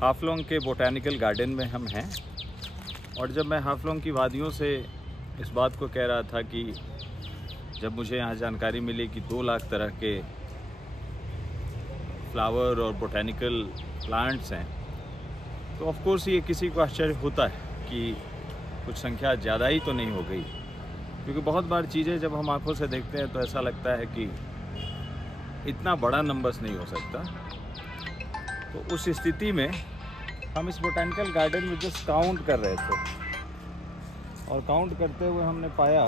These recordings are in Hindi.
हाफलोंग के बोटैनिकल गार्डन में हम हैं और जब मैं हाफलोंग की वादियों से इस बात को कह रहा था कि जब मुझे यहाँ जानकारी मिली कि 2 लाख तरह के फ्लावर और बोटैनिकल प्लांट्स हैं, तो ऑफ कोर्स ये किसी को आश्चर्य होता है कि कुछ संख्या ज़्यादा ही तो नहीं हो गई, क्योंकि बहुत बार चीज़ें जब हम आंखों से देखते हैं तो ऐसा लगता है कि इतना बड़ा नंबर्स नहीं हो सकता। तो उस स्थिति में हम इस बोटैनिकल गार्डन में जस्ट काउंट कर रहे थे और काउंट करते हुए हमने पाया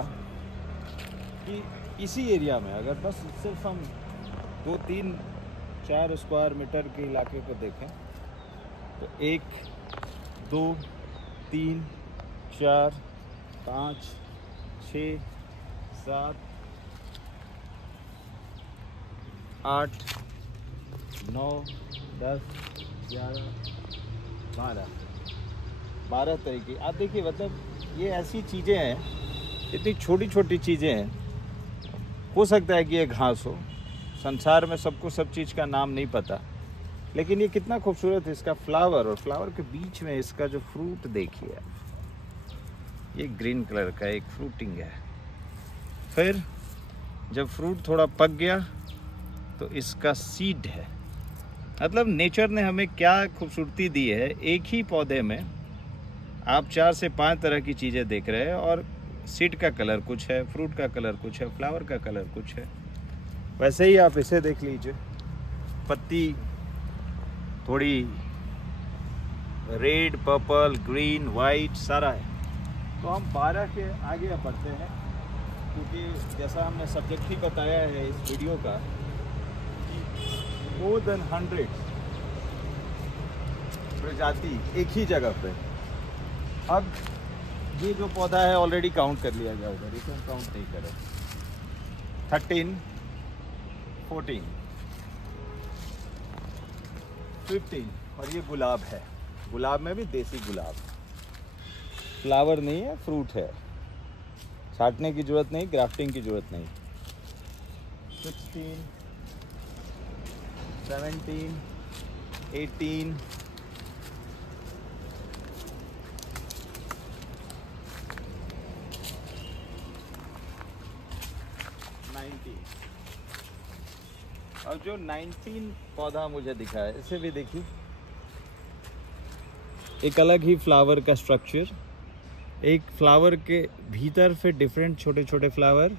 कि इसी एरिया में अगर बस सिर्फ हम 2-3-4 स्क्वायर मीटर के इलाके को देखें तो 1 2 3 4 5 6 7 8 9 10 11 12 तरीके। आप देखिए, मतलब ये ऐसी चीज़ें हैं, इतनी छोटी छोटी चीज़ें हैं। हो सकता है कि ये घास हो, संसार में सबको सब चीज़ का नाम नहीं पता, लेकिन ये कितना खूबसूरत है इसका फ्लावर। और फ्लावर के बीच में इसका जो फ्रूट देखिए, ये ग्रीन कलर का एक फ्रूटिंग है। फिर जब फ्रूट थोड़ा पक गया तो इसका सीड है। मतलब नेचर ने हमें क्या खूबसूरती दी है, एक ही पौधे में आप 4 से 5 तरह की चीज़ें देख रहे हैं और सीड का कलर कुछ है, फ्रूट का कलर कुछ है, फ्लावर का कलर कुछ है। वैसे ही आप इसे देख लीजिए, पत्ती थोड़ी रेड, पर्पल, ग्रीन, वाइट सारा है। तो हम 12 के आगे बढ़ते हैं, क्योंकि जैसा हमने सब्जेक्ट ही बताया है इस वीडियो का, मोर देन 100 प्रजाति एक ही जगह पे। अब ये जो पौधा है ऑलरेडी काउंट कर लिया गया उधर, इसे हम काउंट नहीं करें। 13 14 15 और ये गुलाब है। गुलाब में भी देसी गुलाब, फ्लावर नहीं है, फ्रूट है। छांटने की जरूरत नहीं, ग्राफ्टिंग की जरूरत नहीं। 16 17 18 19 और जो 19 पौधा मुझे दिखा है, इसे भी देखिए, एक अलग ही फ्लावर का स्ट्रक्चर। एक फ्लावर के भीतर फिर डिफरेंट छोटे छोटे फ्लावर।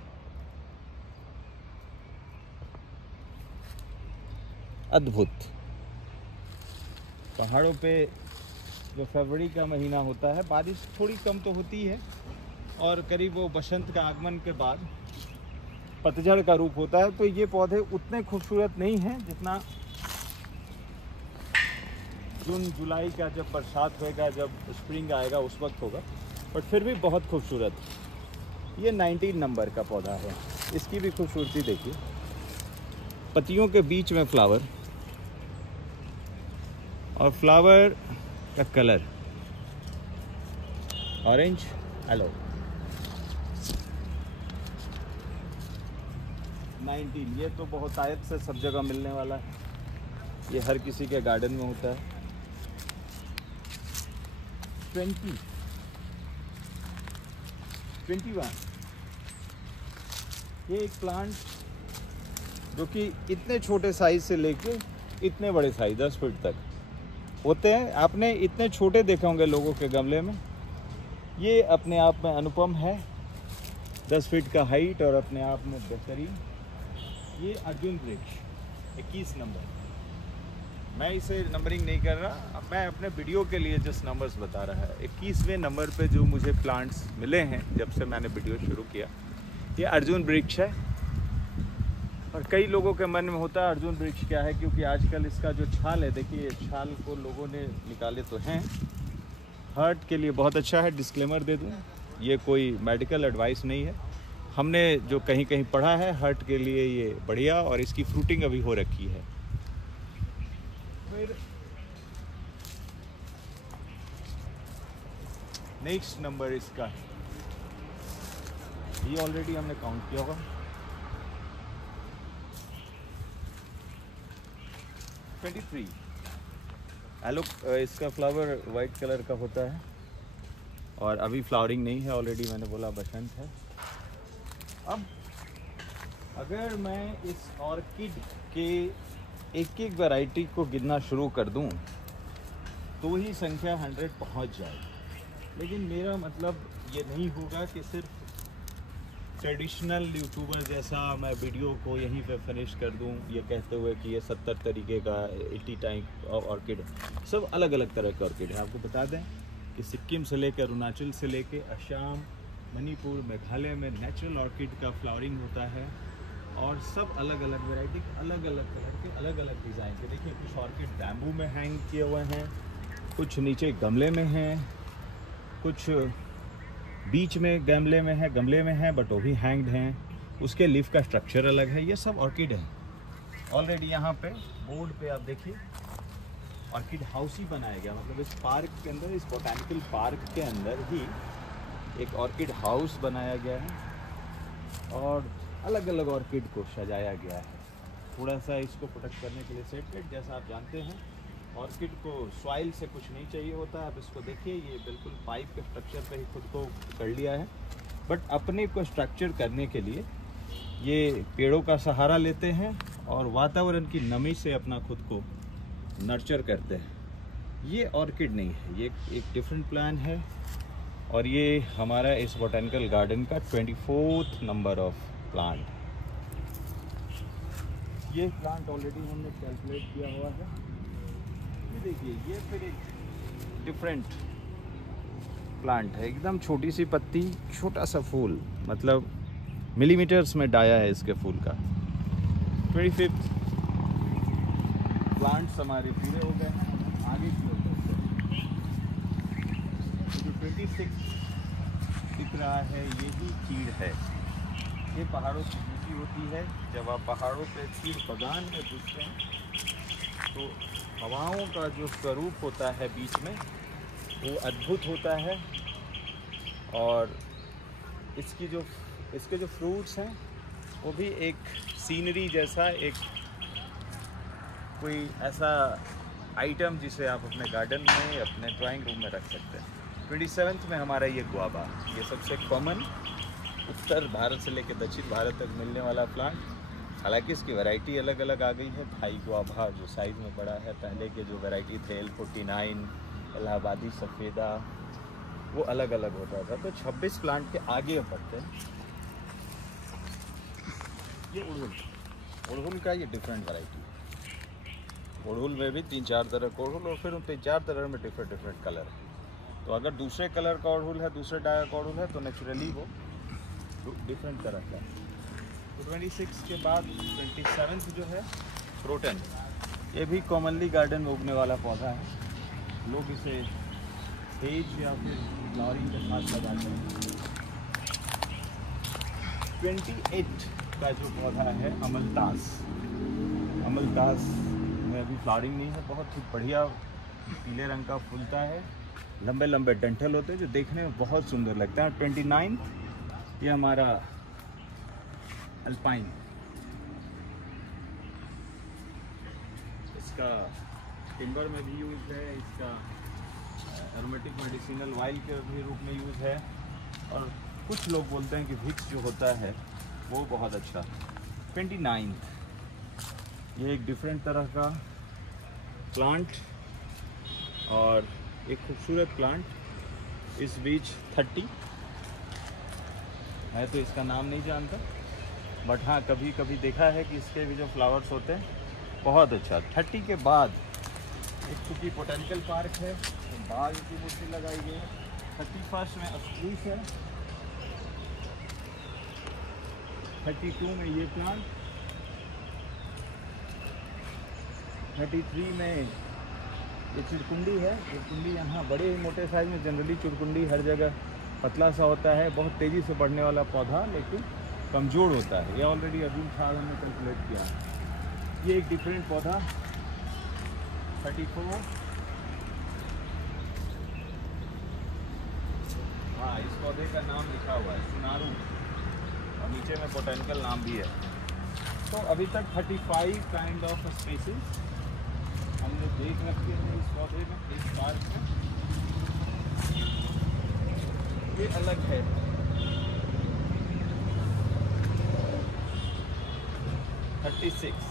अद्भुत। पहाड़ों पे जो फरवरी का महीना होता है, बारिश थोड़ी कम तो होती है और करीब वो बसंत का आगमन के बाद पतझड़ का रूप होता है। तो ये पौधे उतने खूबसूरत नहीं हैं जितना जून जुलाई का जब बरसात होएगा, जब स्प्रिंग आएगा उस वक्त होगा, बट फिर भी बहुत खूबसूरत। ये 19 नंबर का पौधा है। इसकी भी खूबसूरती देखिए, पत्तियों के बीच में फ्लावर और फ्लावर का कलर ऑरेंज येलो। 19 ये तो बहुत आयत से सब जगह मिलने वाला है, ये हर किसी के गार्डन में होता है। 20 21 ये एक प्लांट जो कि इतने छोटे साइज से लेके इतने बड़े साइज 10 फीट तक होते हैं। आपने इतने छोटे देखे होंगे लोगों के गमले में। ये अपने आप में अनुपम है, 10 फीट का हाइट और अपने आप में बेहतरीन। ये अर्जुन वृक्ष 21 नंबर। मैं इसे नंबरिंग नहीं कर रहा, अब मैं अपने वीडियो के लिए जस्ट नंबर्स बता रहा है। 21वें नंबर पे जो मुझे प्लांट्स मिले हैं जब से मैंने वीडियो शुरू किया, ये अर्जुन वृक्ष है। और कई लोगों के मन में होता है अर्जुन वृक्ष क्या है, क्योंकि आजकल इसका जो छाल है, देखिए छाल को लोगों ने निकाले तो हैं, हार्ट के लिए बहुत अच्छा है। डिस्क्लेमर दे दूं, ये कोई मेडिकल एडवाइस नहीं है, हमने जो कहीं कहीं पढ़ा है, हार्ट के लिए ये बढ़िया। और इसकी फ्रूटिंग अभी हो रखी है। फिर नेक्स्ट नंबर इसका है, ये ऑलरेडी हमने काउंट किया होगा, 23। एलो इसका फ्लावर वाइट कलर का होता है और अभी फ्लावरिंग नहीं है, ऑलरेडी मैंने बोला बसंत है। अब अगर मैं इस ऑर्किड के एक एक वैरायटी को गिनना शुरू कर दूं तो ही संख्या 100 पहुंच जाएगी। लेकिन मेरा मतलब ये नहीं होगा कि सिर्फ ट्रेडिशनल यूट्यूबर जैसा मैं वीडियो को यहीं पे फिनिश कर दूं ये कहते हुए कि ये 70 तरीके का 80 टाइप ऑफ ऑर्किड है। सब अलग अलग तरह के ऑर्किड है। आपको बता दें कि सिक्किम से लेकर अरुणाचल से लेकर असम, मणिपुर, मेघालय में नेचुरल ऑर्किड का फ्लावरिंग होता है और सब अलग अलग वैरायटी, अलग अलग कलर के, अलग अलग डिज़ाइन के। देखिए कुछ ऑर्किड बैम्बू में हैंग किए हुए हैं, कुछ नीचे गमले में हैं, कुछ बीच में गमले में है बट वो भी हैंग्ड हैं। उसके लीफ का स्ट्रक्चर अलग है। ये सब ऑर्किड है। ऑलरेडी यहाँ पे बोर्ड पे आप देखिए ऑर्किड हाउस ही बनाया गया, मतलब इस पार्क के अंदर, इस बोटैनिकल पार्क के अंदर ही एक ऑर्किड हाउस बनाया गया है और अलग अलग ऑर्किड को सजाया गया है। थोड़ा सा इसको प्रोटेक्ट करने के लिए सेपरेट, जैसा आप जानते हैं ऑर्किड को सॉइल से कुछ नहीं चाहिए होता है। आप इसको देखिए, ये बिल्कुल पाइप के स्ट्रक्चर पे ही खुद को कर लिया है। बट अपने को स्ट्रक्चर करने के लिए ये पेड़ों का सहारा लेते हैं और वातावरण की नमी से अपना खुद को नर्चर करते हैं। ये ऑर्किड नहीं है, ये एक डिफरेंट प्लांट है और ये हमारा इस बोटैनिकल गार्डन का 24th नंबर ऑफ प्लांट। ये प्लांट ऑलरेडी हमने कैलकुलेट किया हुआ है। ये देखिए, ये फिर एक डिफरेंट प्लांट है। एकदम छोटी सी पत्ती, छोटा सा फूल, मतलब मिलीमीटर्स में डाया है इसके फूल का। 25th प्लांट्स हमारे पूरे हो गए हैं। आगे की ओर जो 26 दिख रहा है यही चीड़ है। ये पहाड़ों की ब्यूटी होती है। जब आप पहाड़ों पे चीड़ बगान में घुसते हैं तो हवाओं का जो स्वरूप होता है बीच में वो अद्भुत होता है और इसके जो फ्रूट्स हैं वो भी एक सीनरी जैसा, एक कोई ऐसा आइटम जिसे आप अपने गार्डन में, अपने ड्राइंग रूम में रख सकते हैं। 27th में हमारा ये गुआवा, ये सबसे कॉमन उत्तर भारत से लेकर दक्षिण भारत तक मिलने वाला प्लांट। हालांकि इसकी वैरायटी अलग अलग आ गई है। थाई गुआवा जो साइज़ में बड़ा है, पहले के जो वैरायटी थे L49, इलाहाबादी सफ़ेदा, वो अलग अलग होता था। तो 26 प्लांट के आगे बढ़ते हैं। ये उड़हुल का ये डिफरेंट वैरायटी है। उड़हुल में भी 3-4 तरह का उड़हुल और फिर उन 3-4 तरह में डिफरेंट कलर है। तो अगर दूसरे कलर का उड़हुल है, दूसरे डाया का उड़हुल है तो नेचुरली वो डिफरेंट तरह का है। तो 26 के बाद 27th जो है क्रोटन, ये भी कॉमनली गार्डन में उगने वाला पौधा है। लोग इसे स्टेज या फिर फ्लावरिंग के साथ लगाते हैं। 28 का जो पौधा है अमलतास में अभी फ्लावरिंग नहीं है। बहुत ही बढ़िया पीले रंग का फूलता है, लंबे लंबे डंठल होते हैं जो देखने में बहुत सुंदर लगता है। 29 ये हमारा अल्पाइन, इसका टिम्बर में भी यूज़ है, इसका एरोमेटिक मेडिसिनल ऑयल के भी रूप में यूज़ है और कुछ लोग बोलते हैं कि विक्स जो होता है वो बहुत अच्छा। 29 ये एक डिफरेंट तरह का प्लांट और एक खूबसूरत प्लांट। इस बीच 30 मैं तो इसका नाम नहीं जानता, बट हाँ कभी कभी देखा है कि इसके भी जो फ्लावर्स होते हैं बहुत अच्छा। 30 के बाद एक चूँकि बोटैनिकल पार्क है तो बाघ की मूर्ति लगाई गई है। 31 में अस्ट्रीस है। 32 में ये प्लांट, 33 में ये चिड़कुंडी है। चिड़कुंडी यहाँ बड़े ही मोटे साइज में, जनरली चिड़कुंडी हर जगह पतला सा होता है, बहुत तेज़ी से बढ़ने वाला पौधा लेकिन कमज़ोर होता है। ये ऑलरेडी अभी खाद हमने कैलकुलेट किया है। ये एक डिफरेंट पौधा 34। हाँ, इस पौधे का नाम लिखा हुआ है सुनारू और नीचे में बोटैनिकल नाम भी है। तो अभी तक 35 काइंड ऑफ स्पीसीज हमने देख रखे हैं इस पौधे में, इस पार्क में। ये अलग है। थर्टी सिक्स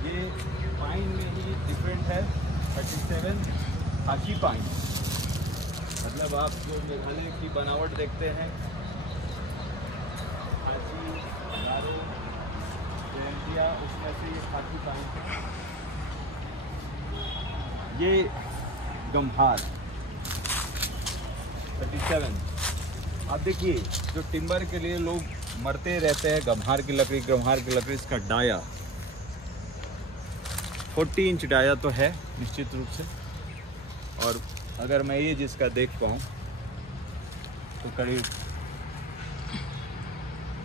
ये पाइन में ही डिफरेंट है। 37 हाची पाइन, मतलब आप जो मेघालय की बनावट देखते हैं, हाची, गारो, जयंतिया, उसमें से ये हाची पाइन है। ये गम्हार 37। आप देखिए, जो टिम्बर के लिए लोग मरते रहते हैं, गम्हार की लकड़ी, इसका डाया 40 इंच डाया तो है निश्चित रूप से। और अगर मैं ये जिसका देख पाऊँ तो करीब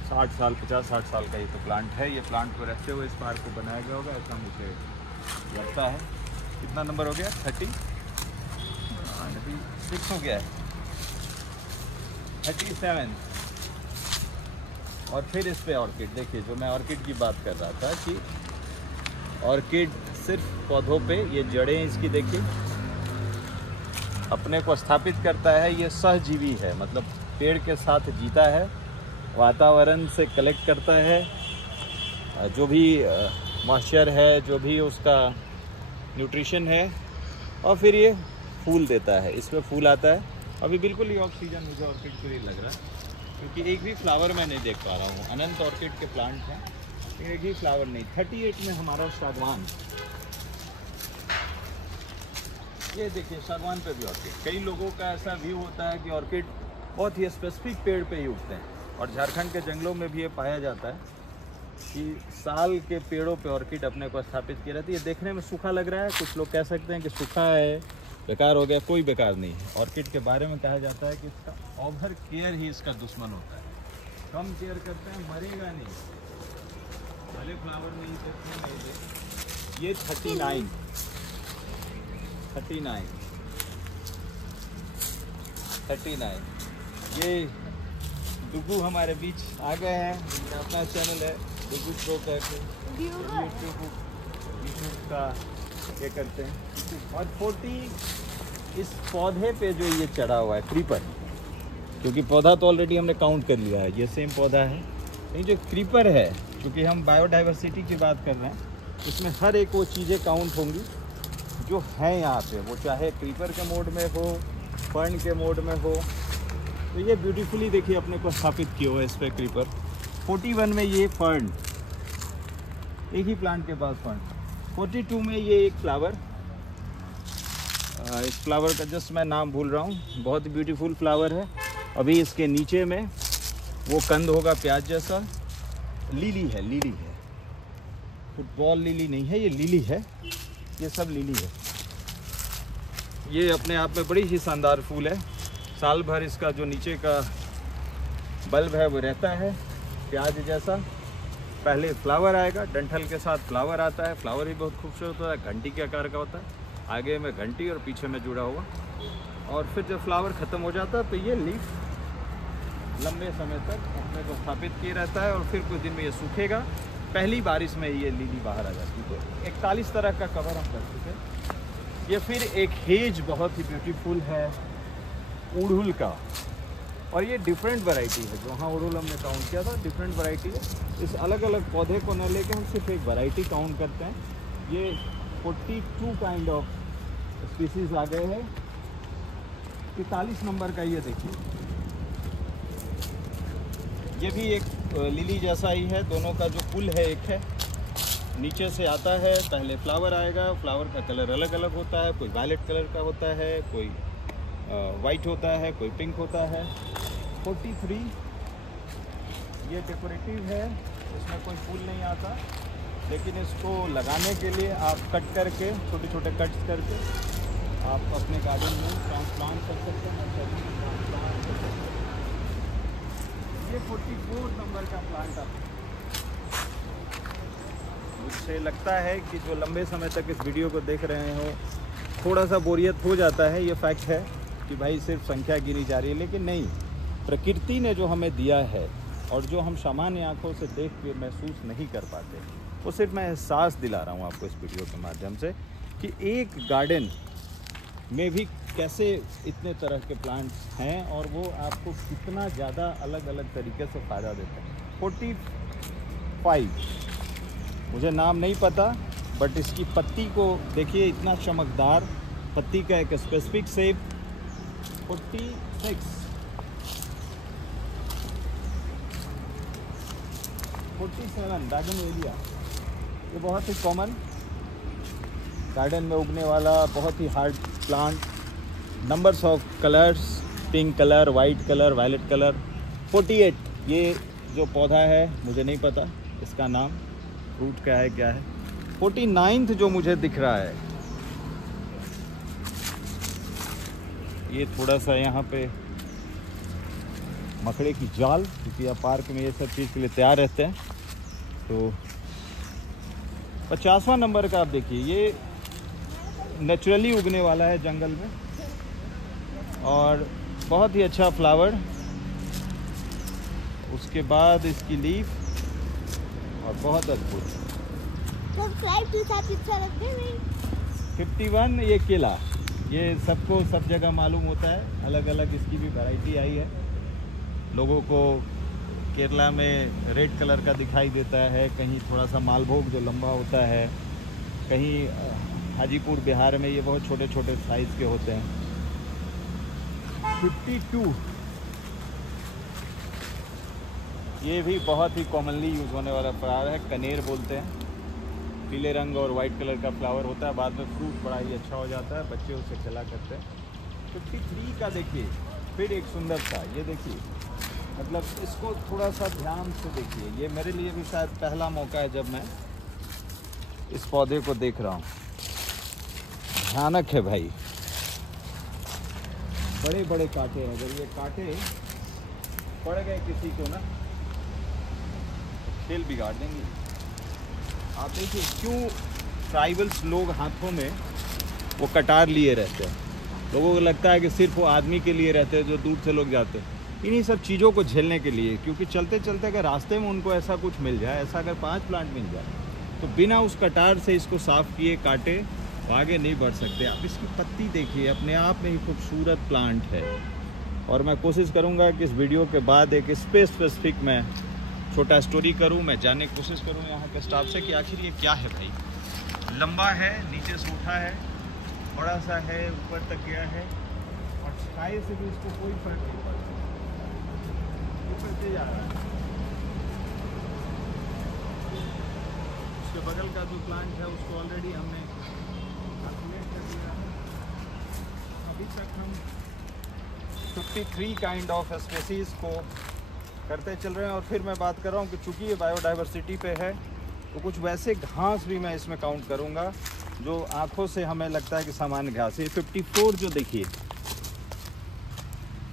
50 60 साल का ये तो प्लांट है। ये प्लांट को रखते हुए इस पार्क को बनाया गया होगा, ऐसा मुझे लगता है। कितना नंबर हो गया? 36 हो गया है। 37। और फिर इस पे ऑर्किड देखिए, जो मैं ऑर्किड की बात कर रहा था कि ऑर्किड सिर्फ पौधों पे, ये जड़ें इसकी देखिए अपने को स्थापित करता है। ये सहजीवी है, मतलब पेड़ के साथ जीता है, वातावरण से कलेक्ट करता है जो भी मॉइस्चर है, जो भी उसका न्यूट्रिशन है, और फिर ये फूल देता है। इसमें फूल आता है। अभी बिल्कुल ही ऑफ सीजन मुझे ऑर्किड के लिए लग रहा है, क्योंकि एक भी फ्लावर मैं नहीं देख पा रहा हूँ। अनंत ऑर्किड के प्लांट हैं, एक ही फ्लावर नहीं। 38 में हमारा सागवान, ये देखिए सागवान पे भी ऑर्किड। कई लोगों का ऐसा व्यू होता है कि ऑर्किड बहुत ही स्पेसिफिक पेड़ पे ही उगते हैं, और झारखंड के जंगलों में भी ये पाया जाता है कि साल के पेड़ों पे ऑर्किड अपने को स्थापित की रहती है। देखने में सूखा लग रहा है, कुछ लोग कह सकते हैं कि सूखा है, बेकार हो गया। कोई बेकार नहीं है। ऑर्किड के बारे में कहा जाता है कि इसका ओवर केयर ही इसका दुश्मन होता है। कम केयर करते हैं, मरेगा नहीं, भले फ्लावर नहीं देते। ये 39 ये डुगू हमारे बीच आ गए हैं। इनका अपना चैनल है डुगू प्रो करके, यूट्यूब का ये करते हैं। और 40 इस पौधे पे जो ये चढ़ा हुआ है क्रीपर, क्योंकि पौधा तो ऑलरेडी हमने काउंट कर लिया है, ये सेम पौधा है। लेकिन जो क्रीपर है, क्योंकि हम बायोडाइवर्सिटी की बात कर रहे हैं, इसमें हर एक वो चीज़ें काउंट होंगी जो है यहाँ पे, वो चाहे क्रीपर के मोड में हो, फर्न के मोड में हो। तो ये ब्यूटीफुली देखिए अपने को स्थापित किया हुआ है इस पे क्रीपर। 41 में ये फर्न, एक ही प्लांट के पास फर्न। 42 में ये एक फ्लावर, इस फ्लावर का जस्ट मैं नाम भूल रहा हूँ, बहुत ब्यूटीफुल फ्लावर है। अभी इसके नीचे में वो कंद होगा प्याज जैसा। लिली है, फुटबॉल लिली नहीं है, ये लिली है, ये सब लिली है। ये अपने आप में बड़ी ही शानदार फूल है। साल भर इसका जो नीचे का बल्ब है वो रहता है प्याज जैसा। पहले फ्लावर आएगा, डंठल के साथ फ्लावर आता है। फ्लावर भी बहुत खूबसूरत होता है, घंटी के आकार का होता है, आगे में घंटी और पीछे में जुड़ा हुआ। और फिर जब फ्लावर ख़त्म हो जाता है तो ये लीफ लंबे समय तक अपने को स्थापित किए रहता है, और फिर कुछ दिन में ये सूखेगा। पहली बारिश में ये लिली बाहर आ जाती है। तो 41 तरह का कवर हम कर चुके हैं। ये फिर एक हेज बहुत ही ब्यूटीफुल है उड़हुल का, और ये डिफरेंट वैरायटी है। जो हाँ उड़हुल हमने काउंट किया था, डिफरेंट वैरायटी है। इस अलग अलग पौधे को न लेके हम सिर्फ एक वैरायटी काउंट करते हैं। ये 42 काइंड ऑफ स्पीसीज आ गए हैं। 43 नंबर का ये देखिए, ये भी एक लिली जैसा ही है। दोनों का जो पुल है एक है, नीचे से आता है, पहले फ्लावर आएगा। फ्लावर का कलर अलग अलग होता है, कोई वायलेट कलर का होता है, कोई वाइट होता है, कोई पिंक होता है। 43 ये डेकोरेटिव है, इसमें कोई फूल नहीं आता, लेकिन इसको लगाने के लिए आप कट करके, छोटे छोटे कट्स करके आप अपने गार्डन में ट्रांसप्लांट कर सकते हैं। ये 44 नंबर का प्लांट आप, मुझे लगता है कि जो लंबे समय तक इस वीडियो को देख रहे हो, थोड़ा सा बोरियत हो जाता है। ये फैक्ट है कि भाई सिर्फ संख्या गिनी जा रही है, लेकिन नहीं, प्रकृति ने जो हमें दिया है और जो हम सामान्य आँखों से देख के महसूस नहीं कर पाते, वो सिर्फ मैं एहसास दिला रहा हूँ आपको इस वीडियो के माध्यम से कि एक गार्डन में भी कैसे इतने तरह के प्लांट्स हैं और वो आपको कितना ज़्यादा अलग अलग तरीके से फ़ायदा देते हैं। 45 मुझे नाम नहीं पता, बट इसकी पत्ती को देखिए, इतना चमकदार पत्ती का एक स्पेसिफिक शेप। 46 47 ड्रैगन एरिया, ये बहुत ही कॉमन गार्डन में उगने वाला बहुत ही hard plant. Numbers of colours, pink colour, white colour, violet colour. 48 ये जो पौधा है मुझे नहीं पता इसका नाम, फ्रूट का है क्या है। 49 जो मुझे दिख रहा है, ये थोड़ा सा यहाँ पे मकड़े की जाल, क्योंकि आप पार्क में ये सब चीज़ के लिए तैयार रहते हैं। तो 50वां नंबर का आप देखिए, ये नेचुरली उगने वाला है जंगल में और बहुत ही अच्छा फ्लावर। उसके बाद इसकी लीफ और बहुत अद्भुत। 51 ये केला, ये सबको सब जगह मालूम होता है, अलग अलग इसकी भी वैरायटी आई है। लोगों को केरला में रेड कलर का दिखाई देता है, कहीं थोड़ा सा मालभोग जो लंबा होता है, कहीं हाजीपुर बिहार में ये बहुत छोटे छोटे साइज़ के होते हैं। 52 ये भी बहुत ही कॉमनली यूज़ होने वाला फ्लावर है, कनेर बोलते हैं। पीले रंग और वाइट कलर का फ्लावर होता है, बाद में फ्रूट बड़ा ही अच्छा हो जाता है, बच्चे उसे खिला करते हैं। 53 का देखिए, फिर एक सुंदर सा, ये देखिए, मतलब इसको थोड़ा सा ध्यान से देखिए। ये मेरे लिए भी शायद पहला मौका है जब मैं इस पौधे को देख रहा हूँ। भयानक है भाई, बड़े बड़े कांटे हैं। अगर ये कांटे पड़ गए किसी को ना, खेल बिगाड़ देंगे। आप देखिए क्यों ट्राइबल्स लोग हाथों में वो कटार लिए रहते हैं। लोगों को लगता है कि सिर्फ वो आदमी के लिए रहते हैं जो दूर से लोग जाते हैं, इन्हीं सब चीज़ों को झेलने के लिए। क्योंकि चलते चलते अगर रास्ते में उनको ऐसा कुछ मिल जाए, ऐसा अगर 5 प्लांट मिल जाए, तो बिना उस कटार से इसको साफ़ किए काटे वो आगे नहीं बढ़ सकते। आप इसकी पत्ती देखिए, अपने आप में ही खूबसूरत प्लांट है। और मैं कोशिश करूँगा कि इस वीडियो के बाद एक स्पेसिफिक मैं छोटा स्टोरी करूं, मैं जानने की कोशिश करूं यहाँ के स्टाफ से कि आखिर ये क्या है भाई। लंबा है, नीचे से उठा है, बड़ा सा है, ऊपर तक गया है और छाए से भी इसको कोई फर्क नहीं पड़ता, ऊपर जा रहा है। उसके बगल का जो प्लांट है उसको ऑलरेडी हमने कैलकुलेट कर दिया है। अभी तक हम 53 काइंड ऑफ स्पेसीज़ को करते चल रहे हैं। और फिर मैं बात कर रहा हूँ कि चूँकि ये बायोडाइवर्सिटी पे है, तो कुछ वैसे घास भी मैं इसमें काउंट करूँगा जो आँखों से हमें लगता है कि सामान्य घास है। 54 जो देखिए,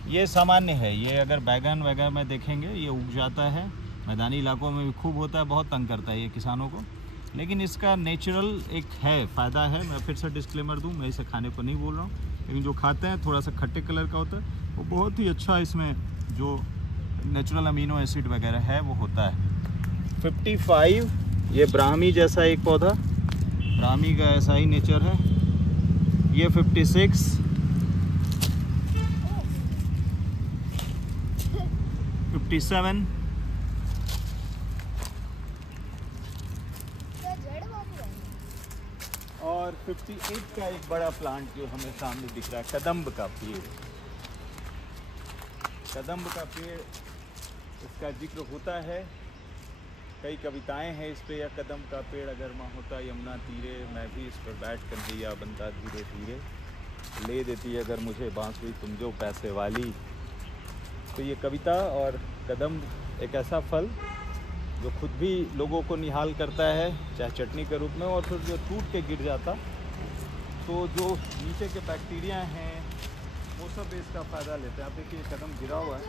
ये सामान्य है। ये अगर बैगन वगैरह में देखेंगे ये उग जाता है, मैदानी इलाकों में भी खूब होता है, बहुत तंग करता है ये किसानों को। लेकिन इसका नेचुरल एक है, फ़ायदा है। मैं फिर से डिस्क्लेमर दूँ, मैं इसे खाने को नहीं बोल रहा हूँ, लेकिन जो खाते हैं थोड़ा सा खट्टे कलर का होता है, वो बहुत ही अच्छा इसमें जो नेचुरल अमीनो एसिड वगैरह है वो होता है। 55 ये ब्राह्मी जैसा एक पौधा, ब्राह्मी का ऐसा ही नेचर है। ये 56, 57, और 58 का एक बड़ा प्लांट जो हमें सामने दिख रहा है, कदम्ब का पेड़। कदम्ब का पेड़, इसका जिक्र होता है, कई कविताएं हैं इस पे। या कदम का पेड़ अगर माँ होता यमुना तीरे, मैं भी इस पर बैठ कर दिया बनता धीरे धीरे, ले देती अगर मुझे बांसुरी तुम जो पैसे वाली। तो ये कविता और कदम एक ऐसा फल जो खुद भी लोगों को निहाल करता है, चाहे चटनी के रूप में, और फिर जो टूट के गिर जाता तो जो नीचे के बैक्टीरिया हैं वो सब इसका फ़ायदा लेते हैं। आप देखिए कदम गिरा हुआ है,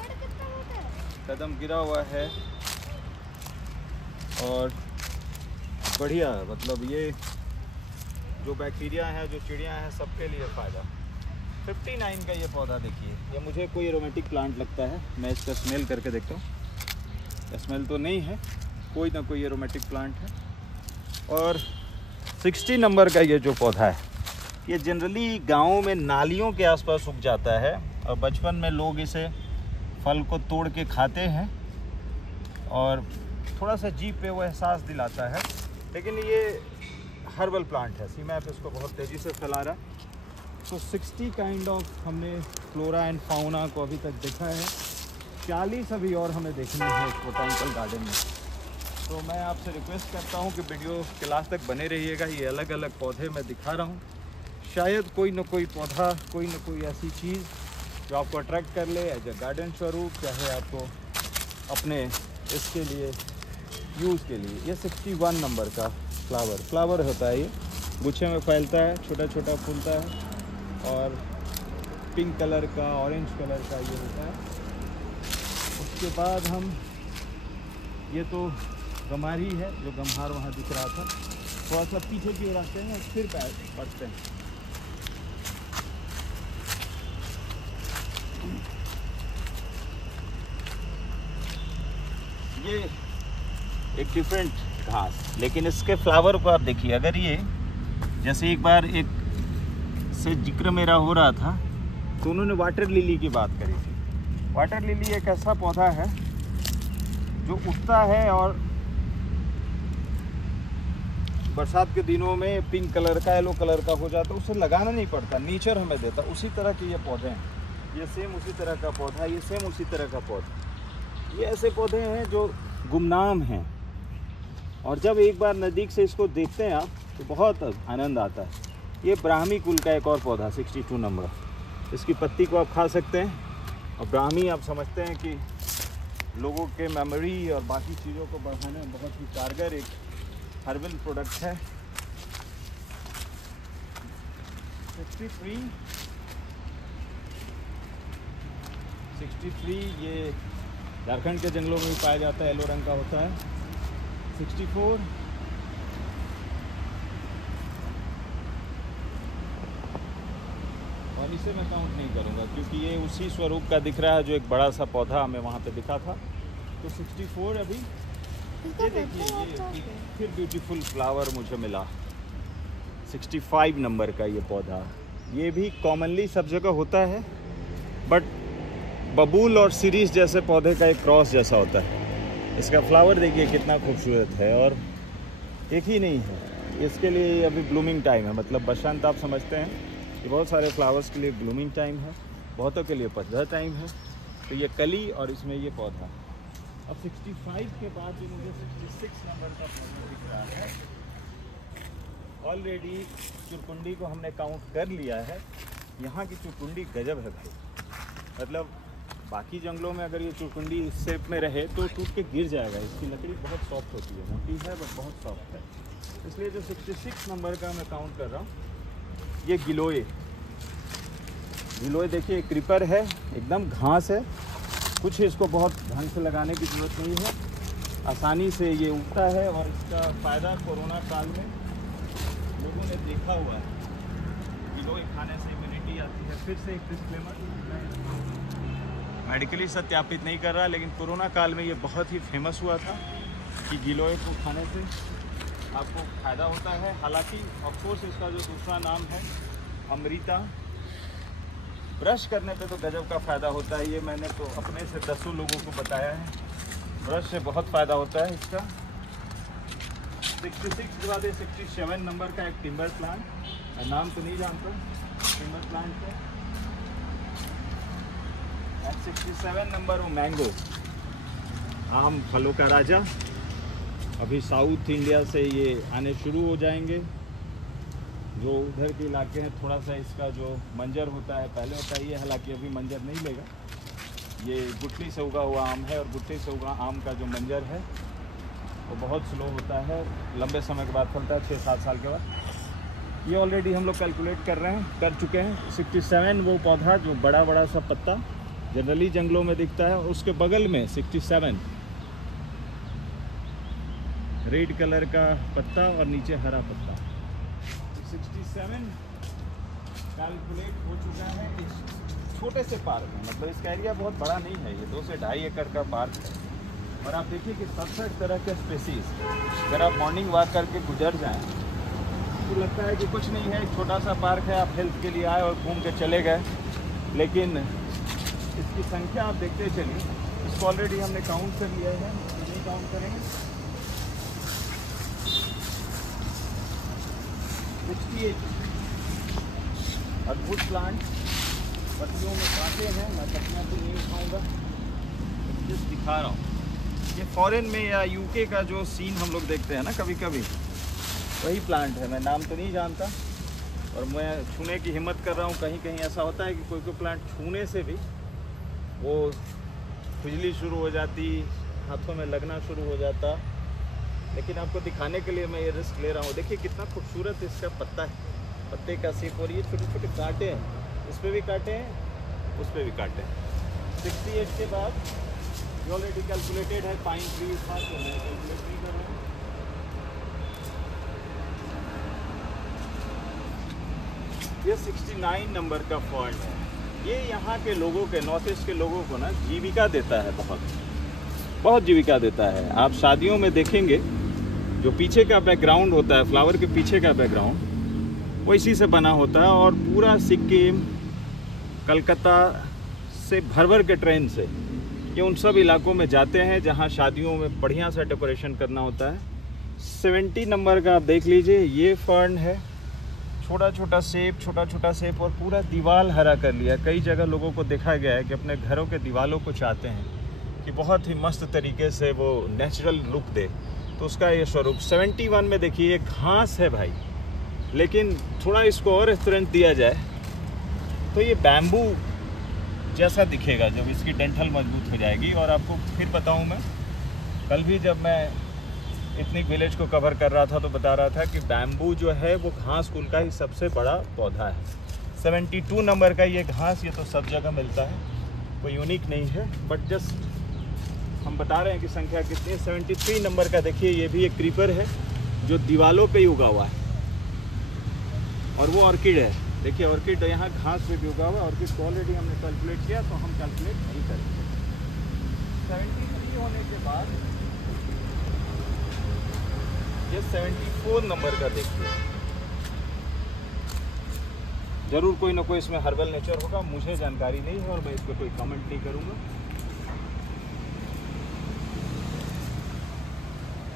कदम गिरा हुआ है और बढ़िया, मतलब ये जो बैक्टीरिया हैं, जो चिड़िया हैं, सबके लिए फ़ायदा। 59 का ये पौधा देखिए, ये मुझे कोई एरोमेटिक प्लांट लगता है। मैं इसका स्मेल करके देखता हूँ, स्मेल तो नहीं है, कोई ना कोई एरोमेटिक प्लांट है। और 60 नंबर का ये जो पौधा है, ये जनरली गाँव में नालियों के आसपास उग जाता है और बचपन में लोग इसे फल को तोड़ के खाते हैं और थोड़ा सा जीभ पे वो एहसास दिलाता है। लेकिन ये हर्बल प्लांट है, सीमैप इसको बहुत तेज़ी से फैला रहा है। तो 60 काइंड ऑफ हमने फ्लोरा एंड फाउना को अभी तक देखा है, 40 अभी और हमें देखने हैं इस बोटैनिकल गार्डन में। तो मैं आपसे रिक्वेस्ट करता हूँ कि वीडियो के लास्ट तक बने रहिएगा। ये अलग अलग पौधे मैं दिखा रहा हूँ, शायद कोई न कोई पौधा, कोई न कोई ऐसी चीज़ जो आपको अट्रैक्ट कर ले एज ए गार्डन स्वरूप, चाहे आपको अपने इसके लिए यूज़ के लिए। ये 61 नंबर का फ्लावर होता है, ये गुच्छे में फैलता है, छोटा छोटा फूलता है और पिंक कलर का, ऑरेंज कलर का ये होता है। उसके बाद हम, ये तो गम्हारी है, जो गम्हार वहाँ दिख रहा था, थोड़ा सा पीछे की ओर आते हैं और फिर पड़ते हैं। ये एक डिफरेंट घास, लेकिन इसके फ्लावर को आप देखिए। अगर ये, जैसे एक बार एक से जिक्र मेरा हो रहा था तो उन्होंने वाटर लिली की बात करी थी। वाटर लिली एक ऐसा पौधा है जो उगता है और बरसात के दिनों में पिंक कलर का, येलो कलर का हो जाता है, उसे लगाना नहीं पड़ता, नेचर हमें देता। उसी तरह के ये पौधे हैं, ये सेम उसी तरह का पौधा, ये सेम उसी तरह का पौधा। ये ऐसे पौधे हैं जो गुमनाम हैं और जब एक बार नज़दीक से इसको देखते हैं आप तो बहुत आनंद आता है। ये ब्राह्मी कुल का एक और पौधा 62 नंबर, इसकी पत्ती को आप खा सकते हैं। और ब्राह्मी आप समझते हैं कि लोगों के मेमोरी और बाकी चीज़ों को बढ़ाने में बहुत ही कारगर एक हर्बल प्रोडक्ट है। 63 ये झारखंड के जंगलों में भी पाया जाता है, येलो रंग का होता है। 64 और इसे मैं काउंट नहीं करूँगा क्योंकि ये उसी स्वरूप का दिख रहा है जो एक बड़ा सा पौधा हमें वहाँ पे दिखा था। तो 64 अभी ये देखिए, ये फिर ब्यूटीफुल फ्लावर मुझे मिला। 65 नंबर का ये पौधा, ये भी कॉमनली सब जगह होता है, बट बबूल और सीरीज जैसे पौधे का एक क्रॉस जैसा होता है। इसका फ्लावर देखिए कितना खूबसूरत है और एक ही नहीं है, इसके लिए अभी ब्लूमिंग टाइम है। मतलब बसंत आप समझते हैं कि बहुत सारे फ्लावर्स के लिए ब्लूमिंग टाइम है, बहुतों के लिए पतझड़ टाइम है। तो ये कली और इसमें ये पौधा। अब 65 के बाद जो मुझे 66 नंबर का पौधा दिख रहा है, ऑलरेडी चुरकुंडी को हमने काउंट कर लिया है। यहाँ की चुरकुंडी गजब है भाई। मतलब बाकी जंगलों में अगर ये चुरकुंडी इस शेप में रहे तो टूट के गिर जाएगा। इसकी लकड़ी बहुत सॉफ्ट होती है, मोटी है बट बहुत सॉफ्ट है। इसलिए जो 66 नंबर का मैं काउंट कर रहा हूँ, ये गिलोय देखिए, क्रीपर है, एकदम घास है, कुछ इसको बहुत ढंग से लगाने की ज़रूरत नहीं है, आसानी से ये उगता है। और इसका फ़ायदा कोरोना काल में लोगों ने देखा हुआ है, गिलोय खाने से इम्यूनिटी आती है। फिर से एक डिस्क्लेमर, मेडिकली सत्यापित नहीं कर रहा, लेकिन कोरोना काल में ये बहुत ही फेमस हुआ था कि गिलोय को खाने से आपको फ़ायदा होता है। हालांकि ऑफकोर्स इसका जो दूसरा नाम है अमृता, ब्रश करने पे तो गजब का फ़ायदा होता है। ये मैंने तो अपने से 10 लोगों को बताया है, ब्रश से बहुत फ़ायदा होता है इसका। 66 के बाद 67 नंबर का एक टिम्बर प्लांट, मैं नाम तो नहीं जानता टिम्बर प्लांट का। 67 नंबर वो मैंगो, आम फलों का राजा। अभी साउथ इंडिया से ये आने शुरू हो जाएंगे। जो उधर के इलाके हैं, थोड़ा सा इसका जो मंजर होता है पहले होता है ये, हालांकि अभी मंजर नहीं लेगा। ये गुठली से उगा हुआ आम है और गुठली से उगा आम का जो मंजर है वो बहुत स्लो होता है, लंबे समय के बाद फलता है, 6-7 साल के बाद। ये ऑलरेडी हम लोग कैलकुलेट कर चुके हैं। 67 वो पौधा जो बड़ा बड़ा सा पत्ता जनरली जंगलों में दिखता है, और उसके बगल में 67 रेड कलर का पत्ता और नीचे हरा पत्ता। 67 कैलकुलेट हो चुका है इस छोटे से पार्क में। मतलब इसका एरिया बहुत बड़ा नहीं है, ये 2 से 2.5 एकड़ का पार्क है। और आप देखिए कि 67 तरह के स्पेसीज, अगर आप मॉर्निंग वॉक करके गुजर जाएं तो लगता है कि कुछ नहीं है, एक छोटा सा पार्क है, आप हेल्थ के लिए आए और घूम के चले गए, लेकिन इसकी संख्या आप देखते चलिए। इसको ऑलरेडी हमने काउंट कर लिया है, नहीं काउंट करेंगे। 68 अद्भुत प्लांट, पत्तियों में कांटे हैं, मैं पत्तियाँ तो नहीं उठाऊँगा, जस्ट दिखा रहा हूँ। ये फॉरेन में या यूके का जो सीन हम लोग देखते हैं ना कभी कभी, वही प्लांट है। मैं नाम तो नहीं जानता और मैं छूने की हिम्मत कर रहा हूँ। कहीं कहीं ऐसा होता है कि कोई कोई प्लांट छूने से भी वो खुजली शुरू हो जाती, हाथों में लगना शुरू हो जाता, लेकिन आपको दिखाने के लिए मैं ये रिस्क ले रहा हूँ। देखिए कितना खूबसूरत इसका पत्ता है, पत्ते का शेप, और ये छोटे छोटे कांटे हैं, इस पर भी कांटे हैं, उस पर भी कांटे हैं। 68 के बाद ये ऑलरेडी कैलकुलेटेड है, पाइन ट्री था तो मैं कैलकुलेट नहीं कर रहा हूँ। ये 69 नंबर का फॉर्न है। ये यहाँ के लोगों के, नॉर्थ ईस्ट के लोगों को ना जीविका देता है, बहुत जीविका देता है। आप शादियों में देखेंगे जो पीछे का बैकग्राउंड होता है, फ्लावर के पीछे का बैकग्राउंड वो इसी से बना होता है, और पूरा सिक्किम, कलकत्ता से भर भर के ट्रेन से ये उन सब इलाकों में जाते हैं जहाँ शादियों में बढ़िया सा डेकोरेशन करना होता है। 70 नंबर का आप देख लीजिए, ये फर्न है, छोटा छोटा सेप, और पूरा दीवार हरा कर लिया। कई जगह लोगों को देखा गया है कि अपने घरों के दीवारों को चाहते हैं कि बहुत ही मस्त तरीके से वो नेचुरल लुक दे, तो उसका ये स्वरूप। 71 में देखिए, ये घास है भाई, लेकिन थोड़ा इसको और स्ट्रेंथ दिया जाए तो ये बैम्बू जैसा दिखेगा जब इसकी डंठल मजबूत हो जाएगी। और आपको फिर बताऊं, मैं कल भी जब मैं इतनी विलेज को कवर कर रहा था तो बता रहा था कि बैम्बू जो है वो घास कुल का ही सबसे बड़ा पौधा है। 72 नंबर का ये घास, ये तो सब जगह मिलता है, कोई यूनिक नहीं है, बट जस्ट हम बता रहे हैं कि संख्या कितनी है। 73 नंबर का देखिए, ये भी एक क्रीपर है जो दीवालों पे ही उगा हुआ है, और वो ऑर्किड है। देखिए ऑर्किड यहाँ घास पे भी उगा हुआ है। ऑर्किड को ऑलरेडी हमने कैलकुलेट किया, तो हम कैलकुलेट नहीं करेंगे। 73 होने के बाद ये 74 नंबर का देखिए, जरूर कोई ना कोई इसमें हर्बल नेचर होगा, मुझे जानकारी नहीं है और मैं इस पर कोई कमेंट नहीं करूँगा।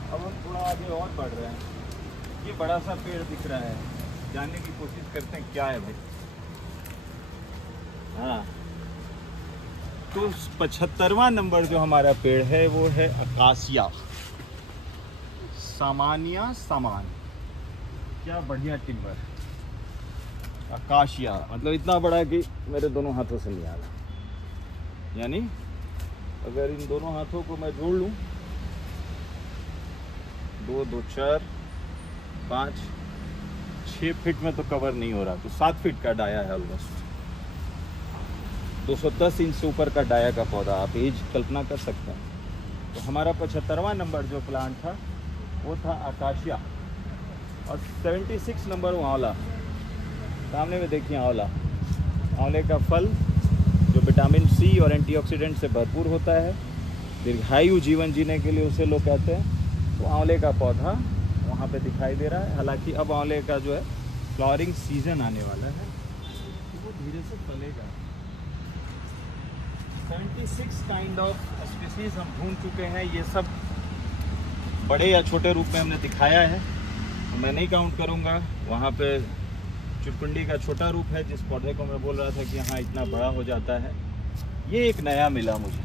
अब हम थोड़ा आगे और बढ़ रहे हैं। ये बड़ा सा पेड़ दिख रहा है, जानने की कोशिश करते हैं क्या है भाई। हाँ, तो 75वां नंबर जो हमारा पेड़ है वो है अकासिया सामानिया सामान। क्या बढ़िया टिम्बर, अकाशिया, मतलब इतना बड़ा कि मेरे दोनों हाथों से नहीं आ रहा। यानी अगर इन दोनों हाथों को मैं जोड़ लूँ, 2 2 4 5 6 फीट में तो कवर नहीं हो रहा, तो 7 फीट का डाया है ऑलमोस्ट। 210 इंच से ऊपर का डाया का पौधा, आप एज कल्पना कर सकते हैं। तो हमारा 75वां नंबर जो प्लांट था वो था अकाशिया, और 76 नंबर आंवला। सामने में देखिए आंवला, आंवले का फल जो विटामिन सी और एंटीऑक्सीडेंट से भरपूर होता है, दीर्घायु जीवन जीने के लिए उसे लोग कहते हैं। तो आंवले का पौधा वहाँ पे दिखाई दे रहा है। हालांकि अब आंवले का जो है फ्लावरिंग सीजन आने वाला है, तो वो धीरे से फलेगा। 76 काइंड ऑफ स्पीसीज हम ढूंढ चुके हैं। ये सब बड़े या छोटे रूप में हमने दिखाया है, तो मैं नहीं काउंट करूँगा। वहाँ पे चुरकुंडी का छोटा रूप है, जिस पौधे को मैं बोल रहा था कि हाँ इतना बड़ा हो जाता है। ये एक नया मिला मुझे,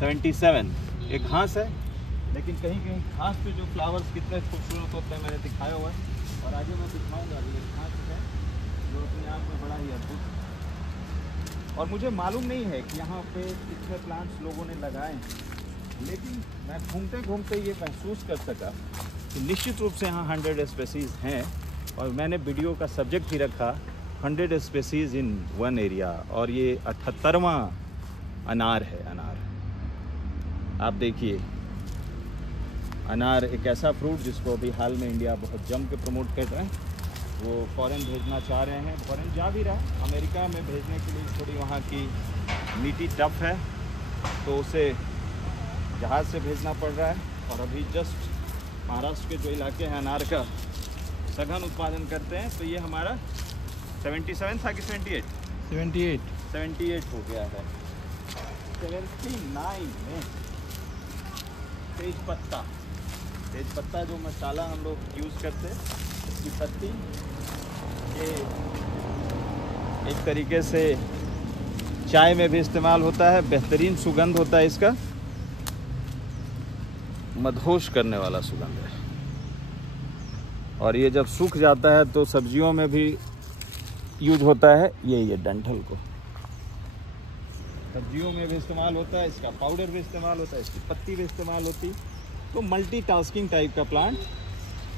77। एक घास है, लेकिन कहीं कहीं घास पे जो फ्लावर्स कितने खूबसूरत होते हैं मैंने दिखाया हुआ है, और आगे मैं दिखाऊंगा। ये घास है जो अपने आप में बड़ा ही अद्भुत, और मुझे मालूम नहीं है कि यहाँ पे कितने प्लांट्स लोगों ने लगाए हैं, लेकिन मैं घूमते घूमते ये महसूस कर सका कि निश्चित रूप से यहाँ 100 स्पेसीज़ हैं। और मैंने वीडियो का सब्जेक्ट ही रखा 100 स्पेसीज़ इन वन एरिया, और ये 78वां अनार है। अनार आप देखिए, अनार एक ऐसा फ्रूट जिसको अभी हाल में इंडिया बहुत जम के प्रमोट कर रहे हैं। वो फॉरेन भेजना चाह रहे हैं, फॉरेन जा भी रहा है। अमेरिका में भेजने के लिए थोड़ी वहाँ की नीति टफ है, तो उसे जहाज़ से भेजना पड़ रहा है। और अभी जस्ट महाराष्ट्र के जो इलाके हैं अनार का सघन उत्पादन करते हैं, तो ये हमारा 77 था कि 78 हो गया है। 79 में तेज पत्ता जो मसाला हम लोग यूज़ करते हैं, इसकी पत्ती ये एक तरीके से चाय में भी इस्तेमाल होता है। बेहतरीन सुगंध होता है इसका, मदहोश करने वाला सुगंध है। और ये जब सूख जाता है तो सब्जियों में भी यूज होता है। ये डंठल को सब्जियों में भी इस्तेमाल होता है, इसका पाउडर भी इस्तेमाल होता है, इसकी पत्ती भी इस्तेमाल होती। तो मल्टीटास्किंग टाइप का प्लांट,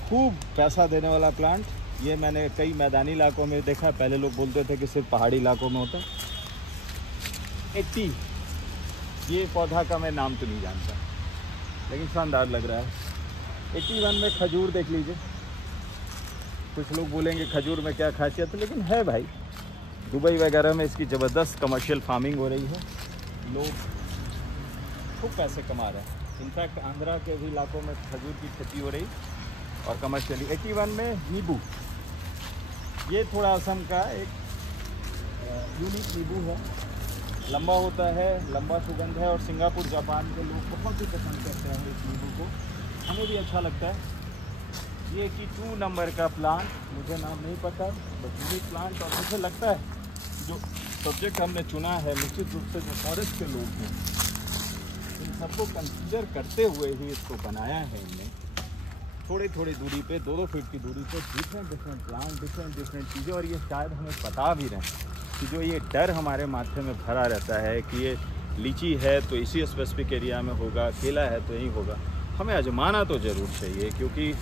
खूब पैसा देने वाला प्लांट। ये मैंने कई मैदानी इलाकों में देखा। पहले लोग बोलते थे कि सिर्फ पहाड़ी इलाकों में होता है। 80 ये पौधा का मैं नाम तो नहीं जानता, लेकिन शानदार लग रहा है। 81 में खजूर देख लीजिए। कुछ लोग बोलेंगे खजूर में क्या खासियत है, लेकिन है भाई। दुबई वगैरह में इसकी ज़बरदस्त कमर्शियल फार्मिंग हो रही है, लोग खूब पैसे कमा रहे हैं। इनफैक्ट आंध्रा के भी इलाकों में खजूर की खेती हो रही और कमर्शियली। 81 में नींबू, ये थोड़ा असम का एक यूनिक नींबू है। लंबा होता है, लंबा सुगंध है, और सिंगापुर जापान के लोग बहुत ही पसंद करते हैं इस नींबू को। हमें भी अच्छा लगता है। ये 82 नंबर का प्लांट, मुझे नाम नहीं पता, बट यूनिक प्लांट। और मुझे लगता है जो सब्जेक्ट हमने चुना है, निश्चित रूप से जो फॉरेस्ट के लोग हैं, इन सबको कंसीडर करते हुए ही इसको बनाया है इनने। थोड़ी दूरी पे, 2-2 फीट की दूरी पे डिफरेंट प्लांट, डिफरेंट चीज़ें। और ये शायद हमें पता भी रहे कि जो ये डर हमारे माथे में भरा रहता है कि ये लीची है तो इसी स्पेसिफिक एरिया में होगा, केला है तो यहीं होगा, हमें आजमाना तो ज़रूर चाहिए। क्योंकि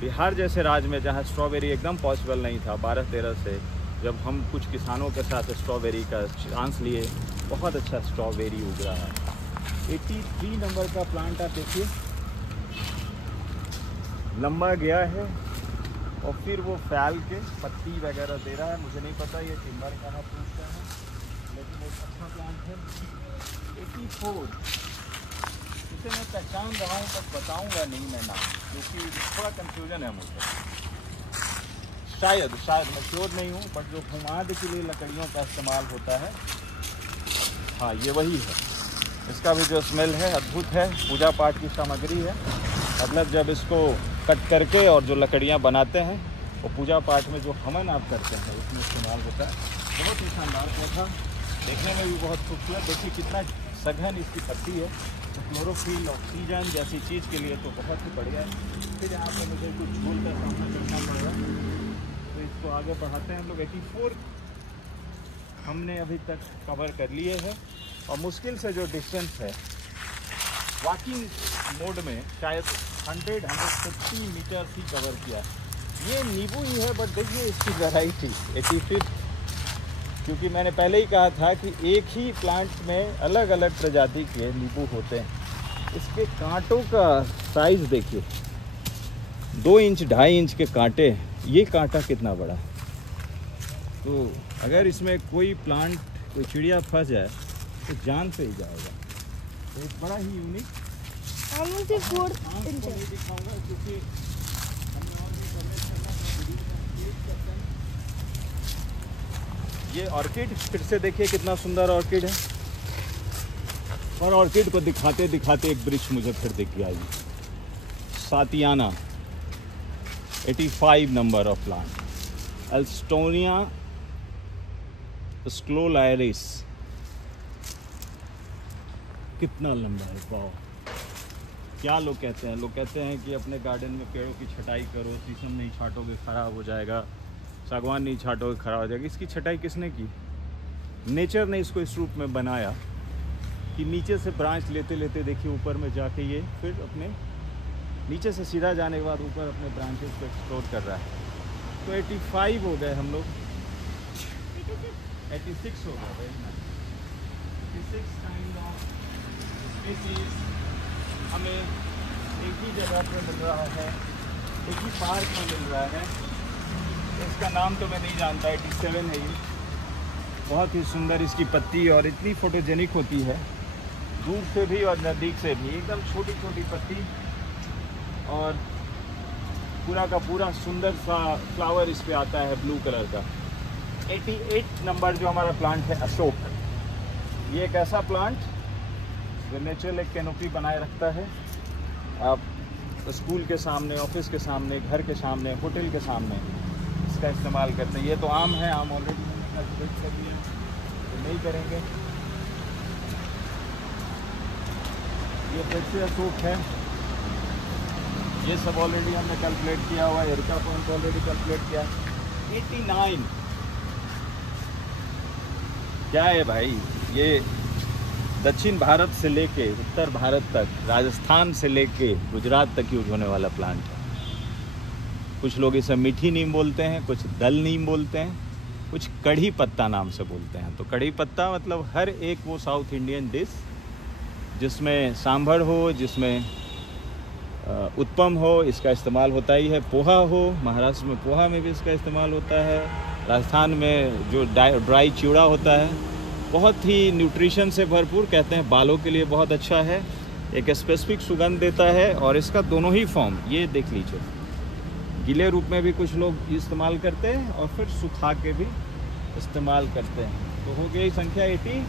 बिहार जैसे राज्य में जहाँ स्ट्रॉबेरी एकदम पॉसिबल नहीं था 12-13 से, जब हम कुछ किसानों के साथ स्ट्रॉबेरी का चांस लिए, बहुत अच्छा स्ट्रॉबेरी उग रहा है। 83 नंबर का प्लांट आप देखिए, लंबा गया है और फिर वो फैल के पत्ती वगैरह दे रहा है। मुझे नहीं पता ये टिम्बर का है, फ्रूट का है, लेकिन एक अच्छा प्लांट है। 84 इसे मैं पहचान रहा हूँ, बट बताऊँगा नहीं मैं नाम, क्योंकि थोड़ा कंफ्यूजन है मुझे। शायद मैं श्योर नहीं हूँ, बट जो घुमाद के लिए लकड़ियों का इस्तेमाल होता है, हाँ ये वही है। इसका भी जो स्मेल है अद्भुत है, पूजा पाठ की सामग्री है। मतलब जब इसको कट करके और जो लकड़ियाँ बनाते हैं, वो पूजा पाठ में जो हवन आप करते हैं उसमें इस्तेमाल होता है। बहुत ही शानदार पौधा, देखने में भी बहुत खूबसूरत। देखिए कितना सघन इसकी पत्ती है। तो क्लोरोफिल, ऑक्सीजन जैसी चीज़ के लिए तो बहुत ही बढ़िया है। फिर यहाँ पर मुझे कुछ झूल का सामना करना पड़ रहा है, तो इसको आगे बढ़ाते हैं हम लोग। 84 हमने अभी तक कवर कर लिए हैं, और मुश्किल से जो डिस्टेंस है वॉकिंग मोड में शायद 150 मीटर ही कवर किया है। ये नींबू ही है, बट देखिए इसकी वैरायटी 85, क्योंकि मैंने पहले ही कहा था कि एक ही प्लांट में अलग अलग प्रजाति के नींबू होते हैं। इसके कांटों का साइज़ देखिए, 2 इंच 2.5 इंच के कांटे। ये कांटा कितना बड़ा, तो अगर इसमें कोई प्लांट, कोई चिड़िया फंस जाए तो जान से ही जाएगा। तो एक बड़ा ही यूनिक, नहीं दिखाऊंगा क्योंकि हमने और भी कवरेज करना है। ये ऑर्किड फिर से देखिए कितना सुंदर ऑर्किड है। और ऑर्किड को दिखाते दिखाते एक वृक्ष मुझे फिर दिख गया, सातियाना 85 नंबर ऑफ प्लांट, एल्स्टोनिया स्क्लोलायरिस। कितना लंबा है, वाह। क्या लोग कहते हैं? लोग कहते हैं कि अपने गार्डन में पेड़ों की छटाई करो, शीशम नहीं छाटोगे ख़राब हो जाएगा, सागवान नहीं छाटोगे ख़राब हो जाएगा। इसकी छटाई किसने की? नेचर ने इसको इस रूप में बनाया कि नीचे से ब्रांच लेते लेते देखिए ऊपर में जाके ये फिर अपने नीचे से सीधा जाने के बाद ऊपर अपने ब्रांचेस को एक्सप्लोर कर रहा है। तो 85 हो गए हम लोग, 86 हो गए। 86 काइंड ऑफ स्पीसीज हमें एक ही जगह पे मिल रहा है, एक ही पार्क में मिल रहा है। इसका नाम तो मैं नहीं जानता, 87 है ये। बहुत ही सुंदर इसकी पत्ती और इतनी फोटोजेनिक होती है दूर से भी और नज़दीक से भी, एकदम छोटी छोटी पत्ती और पूरा का पूरा सुंदर सा फ्लावर इस पे आता है ब्लू कलर का। 88 नंबर जो हमारा प्लांट है अशोक, ये एक ऐसा प्लांट जो नेचुरल एक कैनोपी बनाए रखता है। आप स्कूल के सामने, ऑफिस के सामने, घर के सामने, होटल के सामने इसका इस्तेमाल करते हैं। ये तो आम है, आम ऑलरेडी मैंने कल्टिवेट कर लिया, तो नहीं करेंगे। ये फिर से अशोक है, ये सब ऑलरेडी हमने कैलकुलेट किया हुआ है। एरिका पॉइंट ऑलरेडी कैलकुलेट किया। 89 क्या है भाई, ये दक्षिण भारत से लेके उत्तर भारत तक, राजस्थान से लेके गुजरात तक यूज होने वाला प्लांट है। कुछ लोग इसे मीठी नीम बोलते हैं, कुछ दल नीम बोलते हैं, कुछ कढ़ी पत्ता नाम से बोलते हैं। तो कढ़ी पत्ता मतलब हर एक वो साउथ इंडियन डिश जिसमें सांभर हो, जिसमें उत्पम हो, इसका इस्तेमाल होता ही है। पोहा हो, महाराष्ट्र में पोहा में भी इसका इस्तेमाल होता है। राजस्थान में जो ड्राई चिवड़ा होता है, बहुत ही न्यूट्रिशन से भरपूर, कहते हैं बालों के लिए बहुत अच्छा है, एक स्पेसिफिक सुगंध देता है। और इसका दोनों ही फॉर्म, ये देख लीजिए, गीले रूप में भी कुछ लोग इस्तेमाल करते हैं और फिर सुखा के भी इस्तेमाल करते हैं। तो हो गई संख्या 80,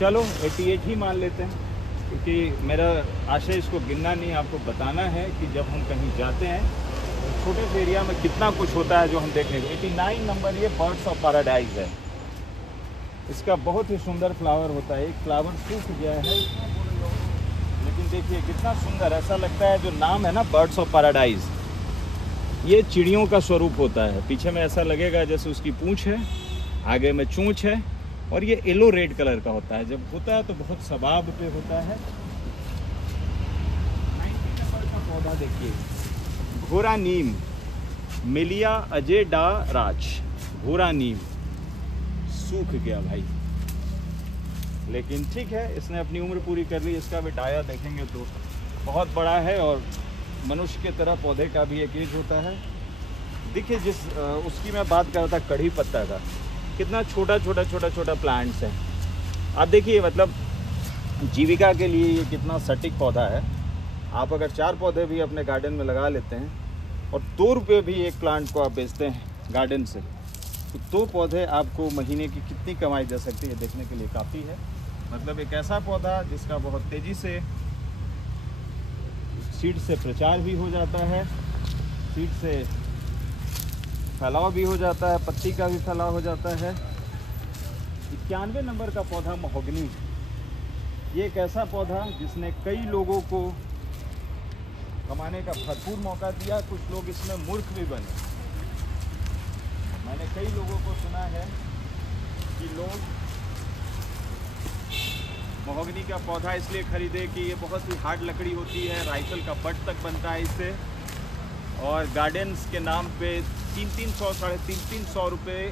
चलो 88 ही मान लेते हैं, क्योंकि मेरा आशय इसको गिनना नहीं, आपको बताना है कि जब हम कहीं जाते हैं तो छोटे से एरिया में कितना कुछ होता है जो हम देखने को। 89 नंबर ये बर्ड्स ऑफ पैराडाइज है। इसका बहुत ही सुंदर फ्लावर होता है। एक फ्लावर सूख गया है, लेकिन देखिए कितना सुंदर, ऐसा लगता है जो नाम है ना बर्ड्स ऑफ पैराडाइज, ये चिड़ियों का स्वरूप होता है। पीछे में ऐसा लगेगा जैसे उसकी पूंछ है, आगे में चोंच है, और ये येलो रेड कलर का होता है। जब होता है तो बहुत सबाब पे होता है। 90 नंबर का पौधा देखिए, घोड़ा नीम, मिलिया अजेडा राज, घोड़ा नीम सूख गया भाई, लेकिन ठीक है, इसने अपनी उम्र पूरी कर ली। इसका भी डाया देखेंगे तो बहुत बड़ा है, और मनुष्य के तरह पौधे का भी एक एज होता है। देखिए जिस उसकी मैं बात कर रहा था कढ़ी पत्ता का, कितना छोटा छोटा प्लांट्स है। आप देखिए मतलब जीविका के लिए ये कितना सटीक पौधा है। आप अगर 4 पौधे भी अपने गार्डन में लगा लेते हैं और 2 रुपये भी एक प्लांट को आप बेचते हैं गार्डन से, तो 2 पौधे आपको महीने की कितनी कमाई दे सकती है देखने के लिए काफ़ी है। मतलब एक ऐसा पौधा जिसका बहुत तेज़ी से सीड से प्रचार भी हो जाता है, सीड से फैलाव भी हो जाता है, पत्ती का भी फैलाव हो जाता है। 91 नंबर का पौधा महोगनी, ये एक ऐसा पौधा जिसने कई लोगों को कमाने का भरपूर मौका दिया। कुछ लोग इसमें मूर्ख भी बने। मैंने कई लोगों को सुना है कि लोग महोगनी का पौधा इसलिए खरीदे कि ये बहुत ही हार्ड लकड़ी होती है, राइफल का बट तक बनता है इससे, और गार्डन्स के नाम पे 300 साढ़े 300 रुपये